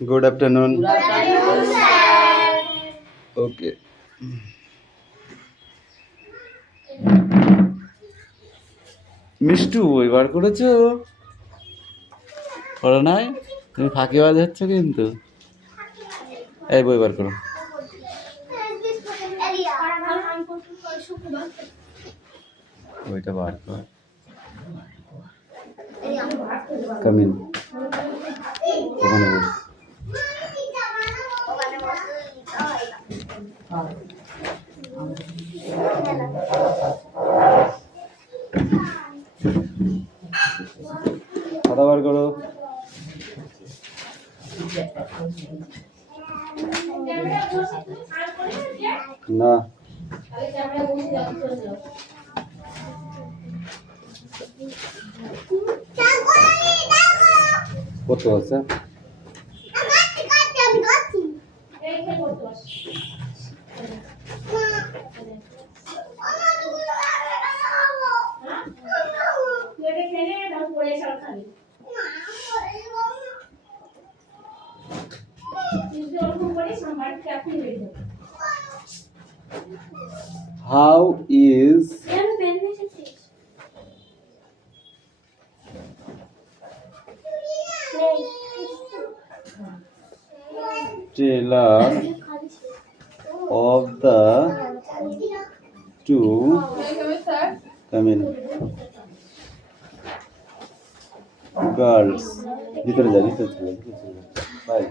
Good afternoon. Good afternoon, sir. Okay. Mishtu বই বার করেছো? করো নাই? তুমি ফাঁকিবাজ হচ্ছ কিন্তু। এই বই বার করো। বইটা বার কর। কামিন। ওখানে বস। খাতা বার করো। না কত আছে? How is Taylor of the two come in girls? ভিতরে যা ভিতরে চলে ভাই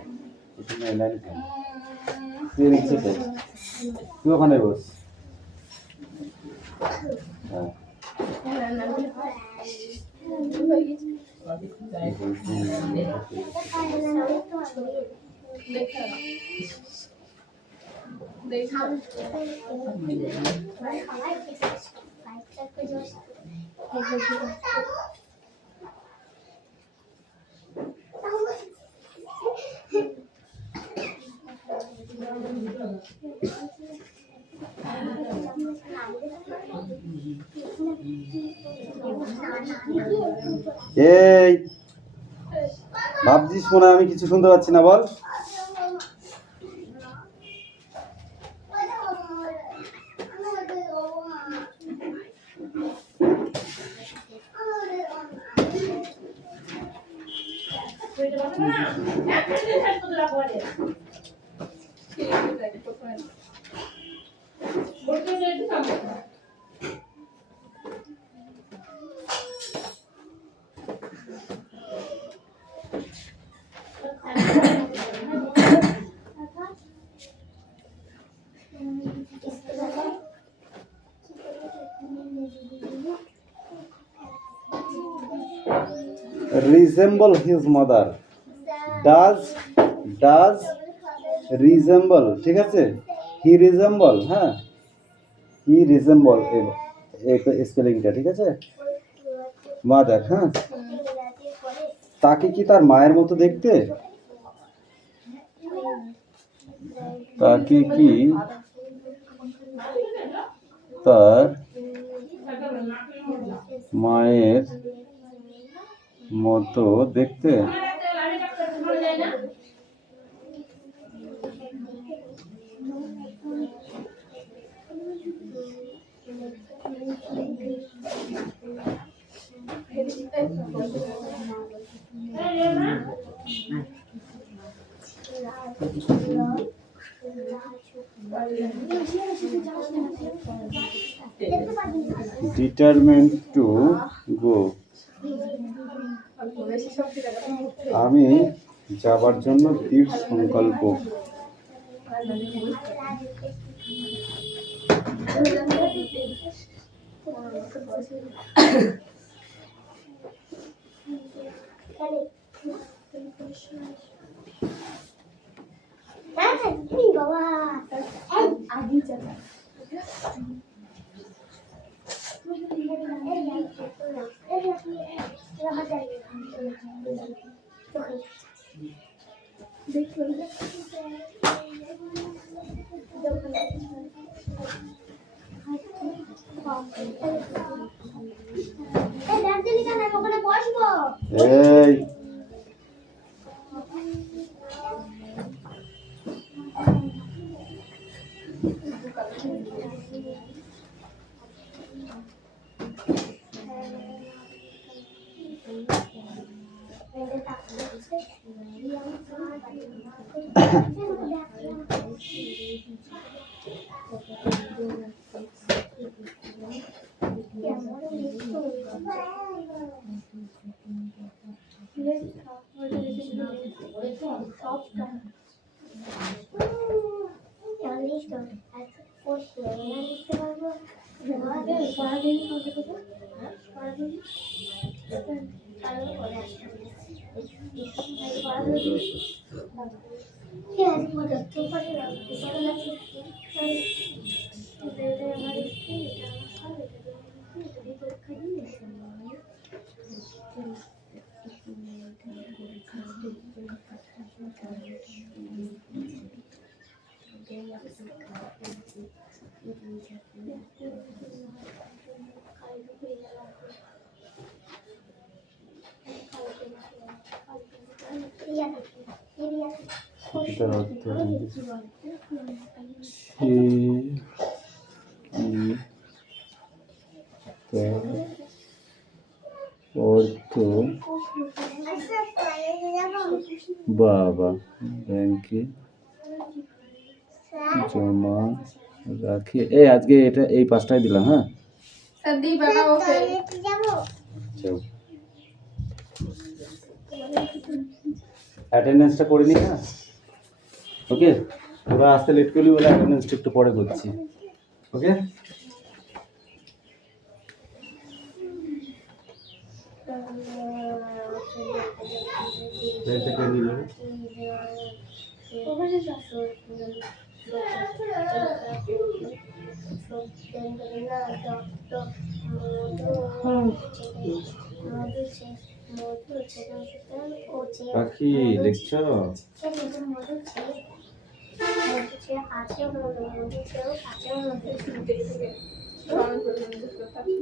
এখানে লাইন তুই নিচে যা তুই ওখানে বস হ্যাঁ এই ভাবছিস মনে হয় আমি কিছু শুনতে পাচ্ছি না বল resemble his mother does resemble ঠিক আছে he resemble হ্যাঁ he resemble এই স্পেলিংটা ঠিক আছে মাদার হ্যাঁ তাকে কি তার মায়ের মতো দেখতে তাকে কি তার মায়ের মতো দেখতে determined to go আমি যাবার জন্য দৃঢ় সংকল্প এই এটার অর্থ সে অর্থ বাবা ব্যাংকে জমা রাখে। আজকে এটা এই পাঁচটাই দিলাম। হ্যাঁ অ্যাটেন্ডেন্সটা করে নি। হ্যাঁ ওকে, তোরা আসতে লেট করলি বলে অ্যাটেন্ডেন্সটা একটু পরে করছি। ওকে পাখি লিখছ?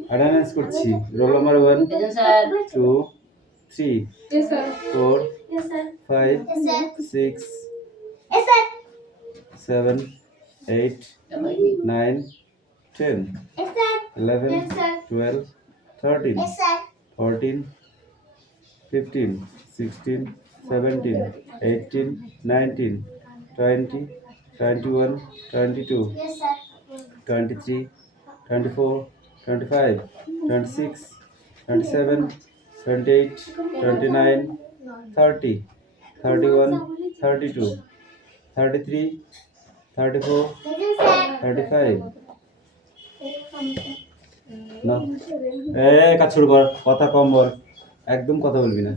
অ্যাটেন্ডেন্স করছি। রোল নাম্বার 1 2 3 4 5 6 7 8 9 10 11 12 13 14 15 16 17 18 19 20 21 22 23 24 25 26 27 28 29 30 31 32 33 34 35 না কাজ শুরু কর। কথা কম বল, একদম কথা বলবি না,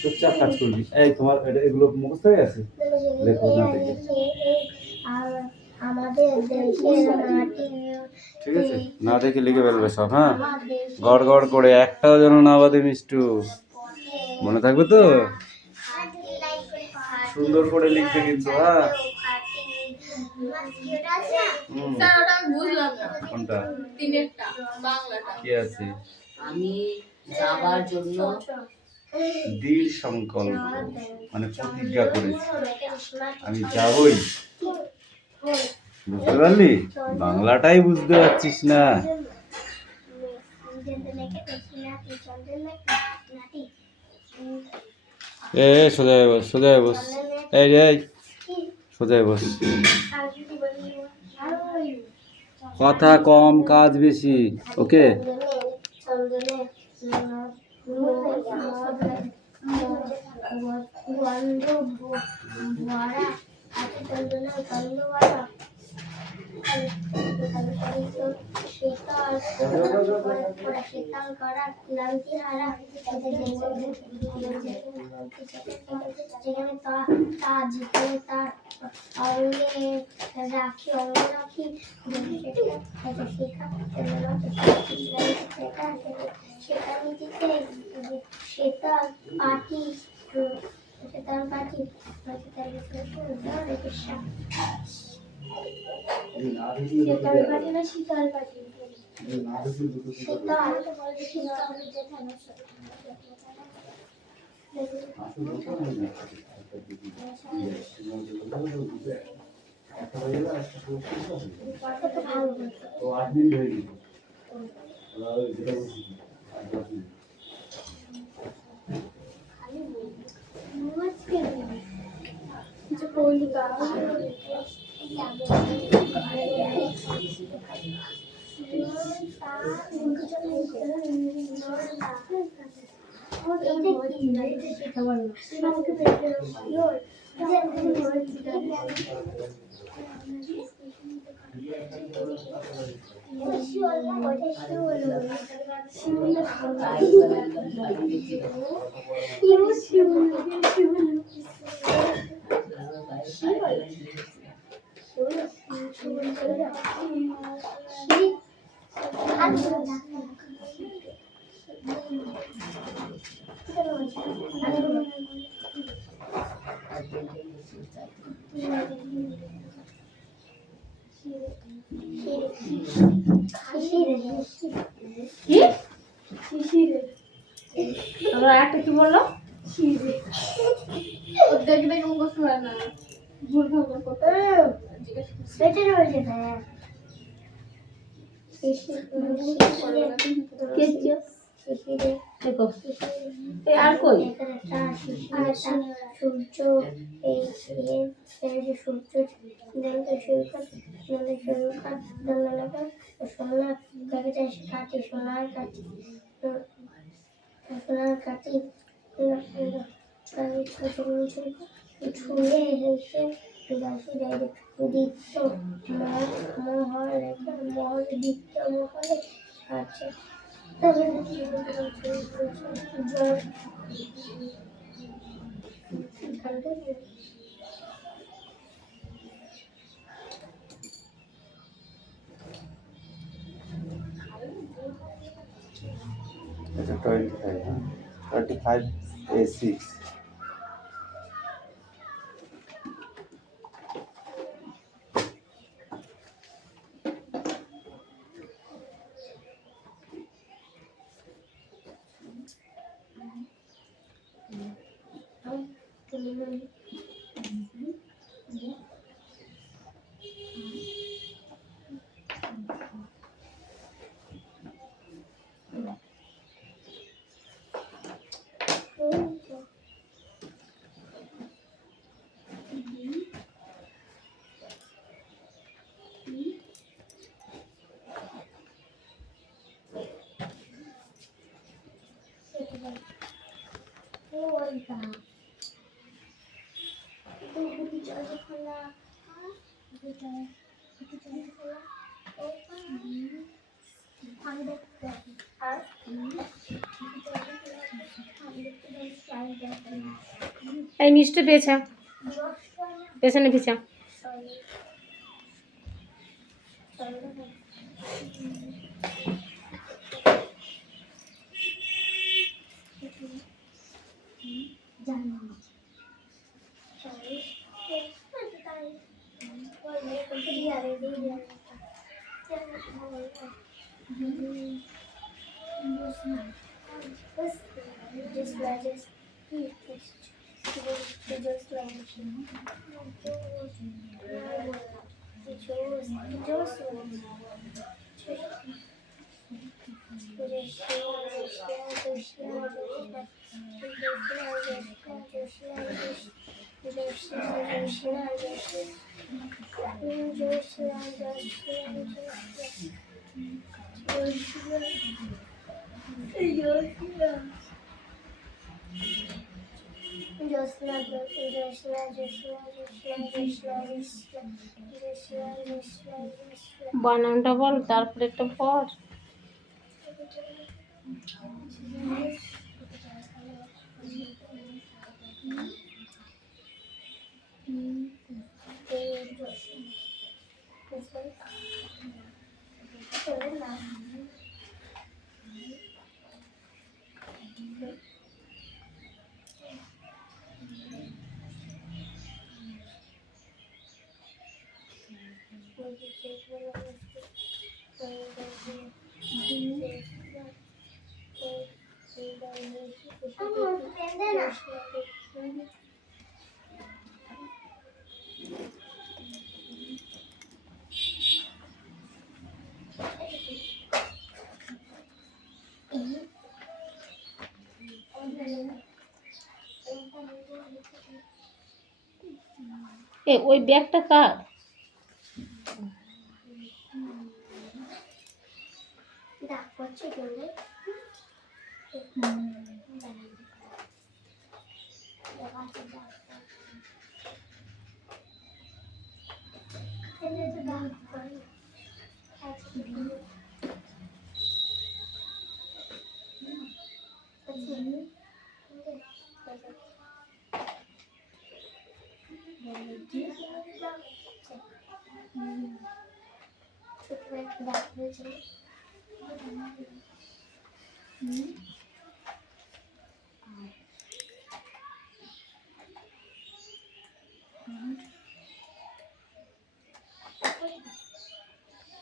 চুপচাপ কাজ করবি। তোমার এগুলো মুখস্থ হয়ে গেছে? লেখো না দেখে, ঠিক আছে? না দেখে লিখে ফেলবে সব। হ্যাঁ গড় গড় করে একটাও যেন না বাদে মিষ্টু, মনে থাকবে তো? সুন্দর করে লিখবে কিন্তু। হ্যাঁ কোনটা? কি আছে? আমি যাবার জন্য দৃঢ় সংকল্প, মানে প্রতিজ্ঞা করেছি আমি যাবই। বুঝতে পারলি? বাংলাটাই বুঝতে পারছিস না। সোজা বস, সোজা বস। এই সোজা বস। কথা কম কাজ বেশি। ওকে ও 8 মিনিট হয়ে গেছে। যেটা বলছি 10 মিনিট। আমরা একটা কি বললো দেখে দেখে মুখস্থ হয় না ভুল ভাল করতে দেখো এই আর কই সূর্য এই সূর্য সোনার কাঠি সোনার কাঠি সোনার কাঠি ছুঁড়ে হেসে দাসী দিত্য মহল মহল দিত্য মহলে আছে अच्छा 25 हाँ 25A6 এই মিষ্টি পেয়েছে পেছনে পিছা বানানটা বল তারপরে একটা পর এ ওই ব্যাগটা কার? ডাক পড়ছে বলে ছোট একটা ডাক হয়েছিল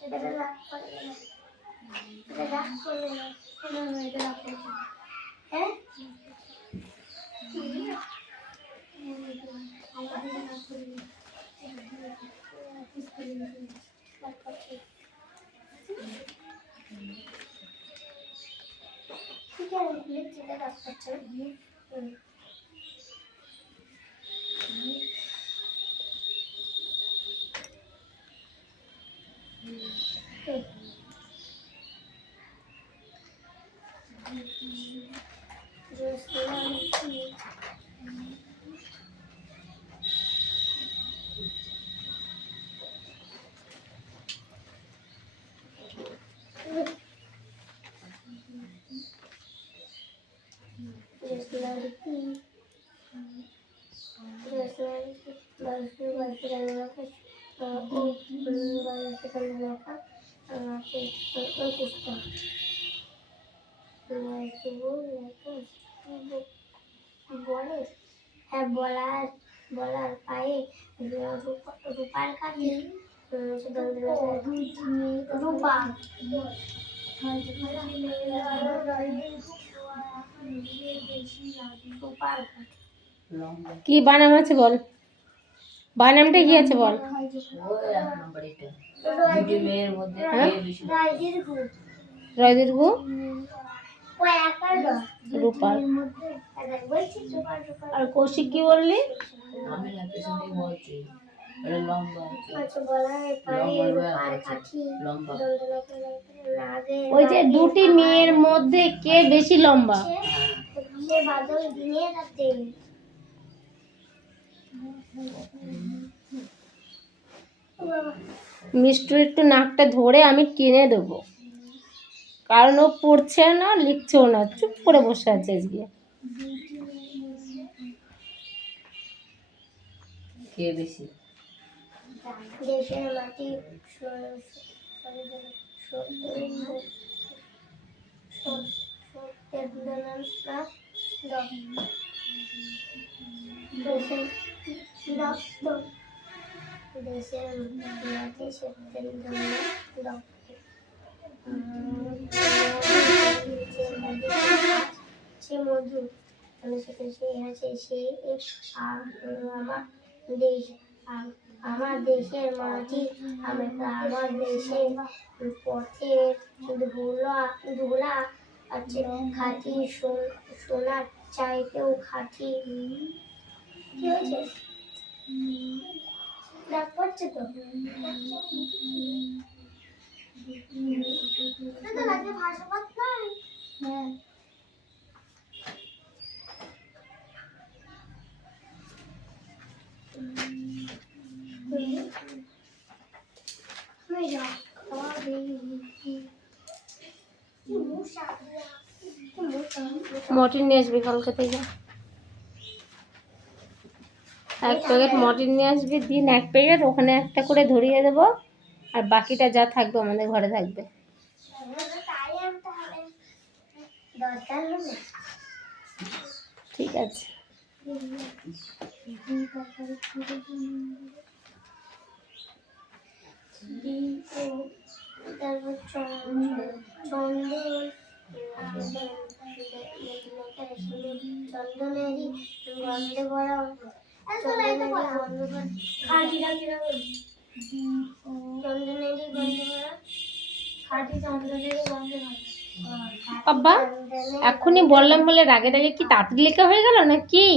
এটা ডাক করবে না এটা ডাক করবে না কোনো এটা ডাক করবে না হ্যাঁ ঠিক আছে যেটা ডাক করছে হ্যাঁ বলার বলার পায়ে রূপার কাঠি রূপা রূপার লম্বা কি বানাম আছে বল, বানামটা কি আছে বল। ওই 1 নম্বর এটা দুটি মেয়ের মধ্যে হ্যাঁ? কে বেশি রাইজের ঘুম রয়দুর্গু ও একার রূপার। বলছি রূপার রূপার আর কৌশিক কি বললি? আমি না পেছনেই বলছি এটা লম্বা আছে আচ্ছা বলার পায়ে রূপার কাঠি লম্বা নাগে ওই যে দুটি মেয়ের মধ্যে কে বেশি লম্বা। সে বাদল দিনে রাতে মিষ্টু একটু নাকটা ধরে আমি টেনে দেবো, কারণ ও পড়ছে না লিখছেও না, চুপ করে বসে আছে আজকে। কে বেশি দেশের মাটি দেশের মাটি সত্যের সে মধু সেটা সে আছে সে আমার দেশ আমার দেশের মাটি আমার দেশের পথে ধুলা ধুলা আছে খাঁটি সোনার চাইতেও খাঁটি কি হয়েছে ডাক পড়ছে তো লাগে ভাষাবাদ নাই হ্যাঁ মটন নিয়ে আসবি কালকে থেকে, 1 প্যাকেট মটন নিয়ে আসবি, দিন 1 প্যাকেট, ওখানে একটা করে ধরিয়ে দেবো, আর বাকিটা যা থাকবে আমাদের ঘরে থাকবে। ঠিক আছে। তারপর চন্দন চন্দনেরই গন্ধে ভরা চন্দনেরই গন্ধে ভরা চন্দনেরই গন্ধে ভরা খাঁটি চন্দনেরই গন্ধে ভরা বাবা এখনই বললাম বলে রাগে রাগে কি তাড়াতাড়ি লেখা হয়ে গেল না কি?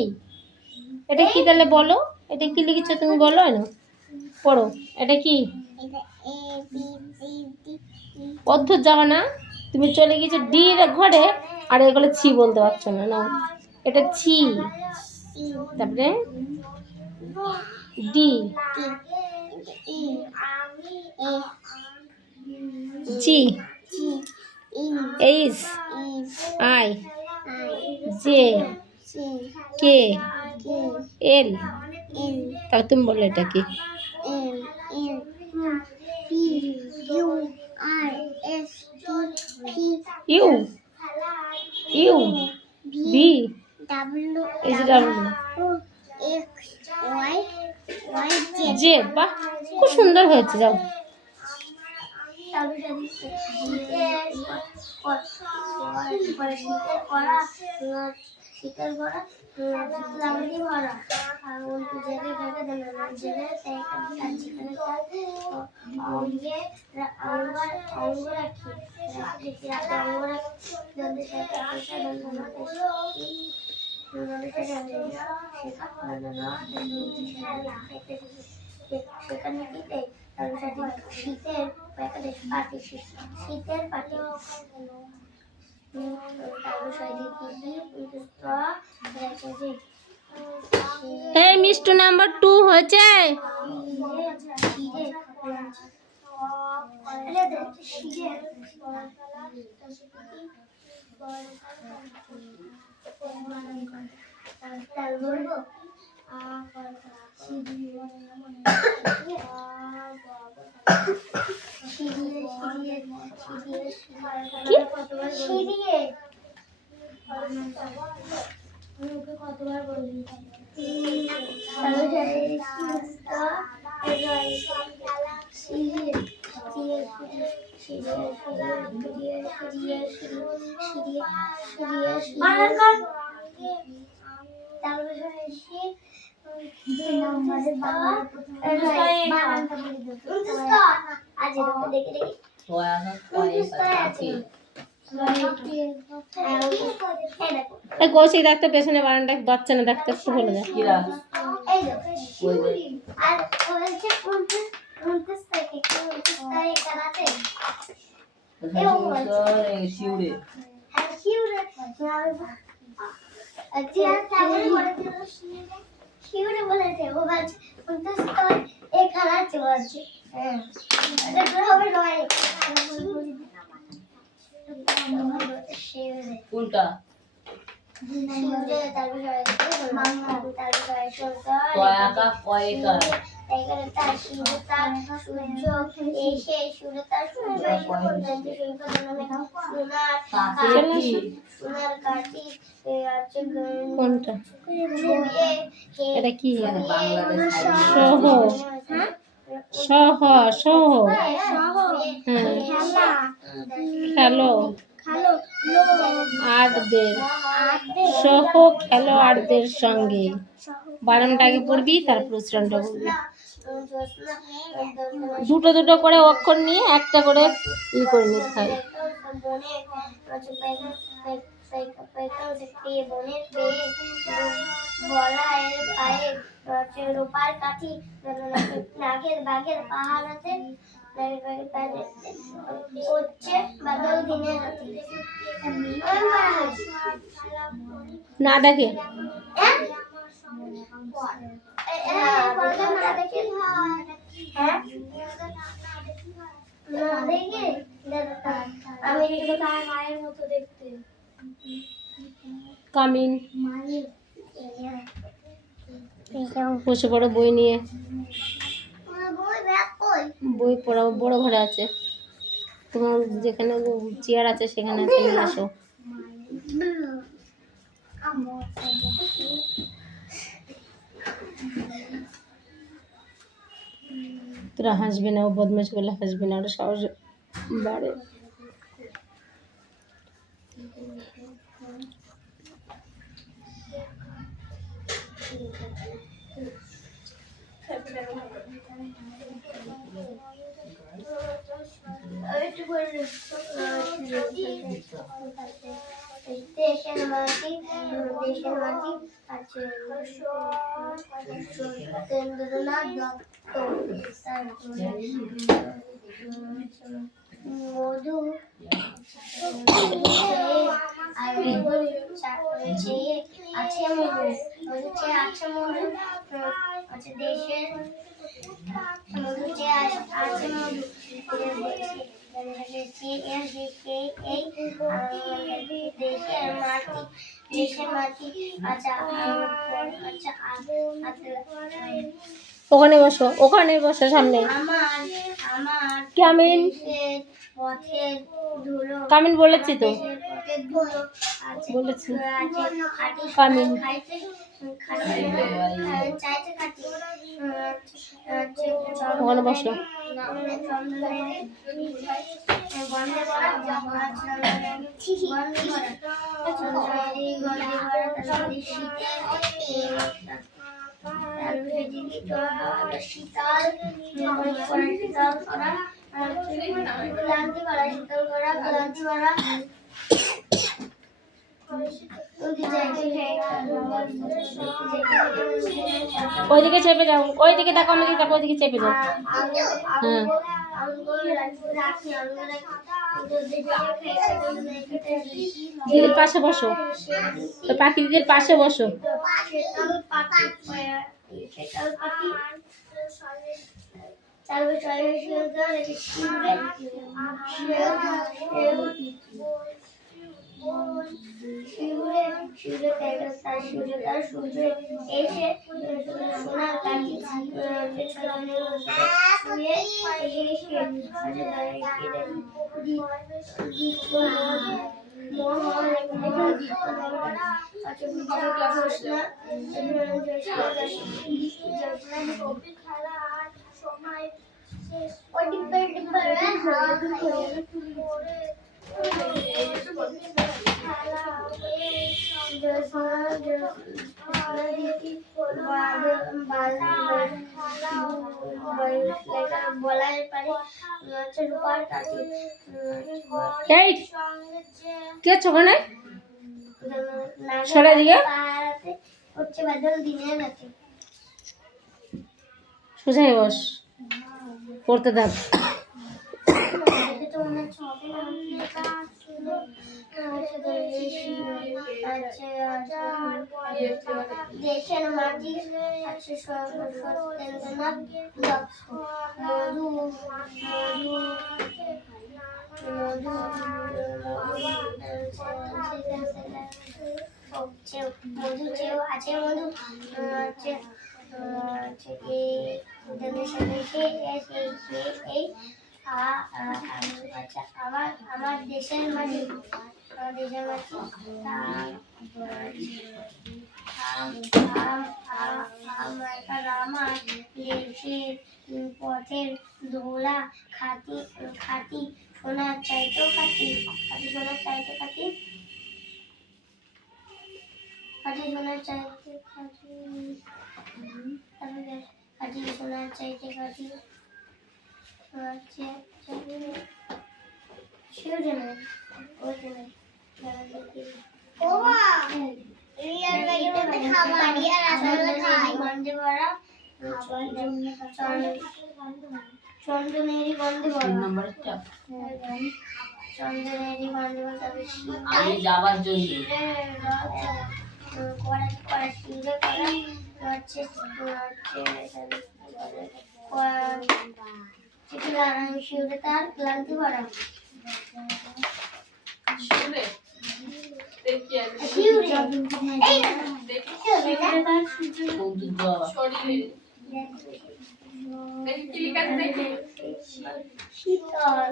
এটা কি তাহলে বলো, এটা কি লিখেছো তুমি বলো না, পড়ো এটা কি? এটা এ বি সি ডি অদ্ভুত যাওয়া না, তুমি চলে গেছো ডি এর ঘরে আর এগুলো ছি বলতে পারছো না। না এটা ছি, সি তারপরে D, E A G, G E H, E I, I J, C K, K L. L তাহলে তুমি বলো এটা কি? L L P U R S T P U, U, V, W এই যে W, X Y Y Z Z. বাহ খুব সুন্দর হয়েছে, যাও। শীতের ভরা লাভলি ভরা জেলে ঢেকে দিল জেলে অঙ্গে অঙ্গ রাখি রাতে অঙ্গ রাখি জলদি সেটা পয়সা সেখানে দিতে তার সাথে শীতের প্যাকেটে পাটি শীতের পাটি তার সাথে কি এই মিষ্টু নাম্বার 2 হয়েছে। কতবার বলবি এই কৌশিক ডাক্তার পেছনে বারান্দায় বাচ্চা না ডাক্তার একটু বলে দেয়। কিরা আর বলছে 29 থেকে 29 তারিখ কানাতে শিউরে আর শিউরে শিউরে বলেছে ও বলছে 29 তারিখ এই কানাতে বলছে হ্যাঁ এটা তো হবে নয় শিউরে কোনটা শিউরে তারপরে তারপরে কয়াকা কয়েকা এখানে তার শিউরে তার সূর্য এসে শিউরে তার সূর্য সোনার কাঠি আছে কোনটা? এটা কি? বাংলাদেশ সহ, সহ, সহ, খেলো আটদের, সহ খেলোয়াড়দের সঙ্গে। বানানটা আগে পড়বি তারপর উচ্চারণটা বলবি। দুটো দুটো করে অক্ষর নিয়ে একটা করে করে নিতে হয়। রূপার কাঠি নাগের বাঘের পাহাড়াতে হচ্ছে বাদল দিনের রাতে না দেখে আমি মায়ের মতো দেখতে কামিন বসে পড়ো বই নিয়ে। বই পড়া বড় ঘরে আছে, তোমার যেখানে চেয়ার আছে সেখানে আছে, নিয়ে আসো। তোরা হাসবে না, ও বদমাশ বলে হাসবে না, আরো সাহস বাড়ে। মাটি দেশের মাটি আছে সত্যেন্দ্রনাথ দত্ত, তারপরে মধু আর মধু চেয়ে আছে মধু, মধু চেয়ে আছে মধু আছে দেশের মধু চেয়ে আছে মধু দেশের মাটি, দেশের মাটি। আচ্ছা আচ্ছা ওখানে বসো, ওখানে বসো সামনে। আমার আমার কামিন দেশের পথের ধুলো, কামিন বলেছি তো, দেশের পথের ধুলো আছে বলেছি আছে খাটি কামিন। খাইতে খাটি চাইতে খাটি ওখানে বসো। বন্ধে করা শীতল শীতল করা ক্লান্তি করা শীতল করা ক্লান্তি করা ওইদিকে চেপে যাও, ওইদিকে দেখো, আমাকে দেখো, ওইদিকে চেপে যাও। হ্যাঁ দিদির পাশে বসো, তো পাখি দিদির পাশে বসো। সূর্য এসে সোনার কাঠি বলার পারে রূপার কাঠি এই কি হচ্ছে ওখানে? সরে দিকে হচ্ছে বাদল দিনের রাতে সোজা হয়ে বস, পড়তে থাক। দেশের মাটি আছে সত্যেন্দ্রনাথ দত্ত, মধু মধু মধু মধু চেয়েও আছে মধু আমার দেশের মাটি, আমার দেশের মাটি আমার দেশের পথের ধুলা খাটি খাটি সোনার চাইতেও খাটি খাটি সোনার চাইতে খাটি খাটি সোনার চাইতে খাটি খাটি সোনার চাইতে খাটি চন্দনেরি গন্ধে ভরা চন্দনেরি গন্ধে ভরা আমি যাবার জন্য করা শিউরে করা হচ্ছে শিউরে তার ক্লান্তি ভরা শীতল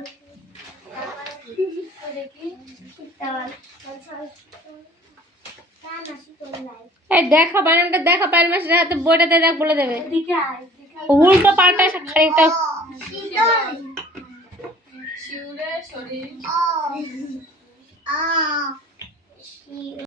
এই দেখো বানানটা দেখো, প্যাল মাসের হাতে বইটাতে দেখ, বলে দেবে। উল্টো পাল্টা খানিকটা। শিউরে শরীর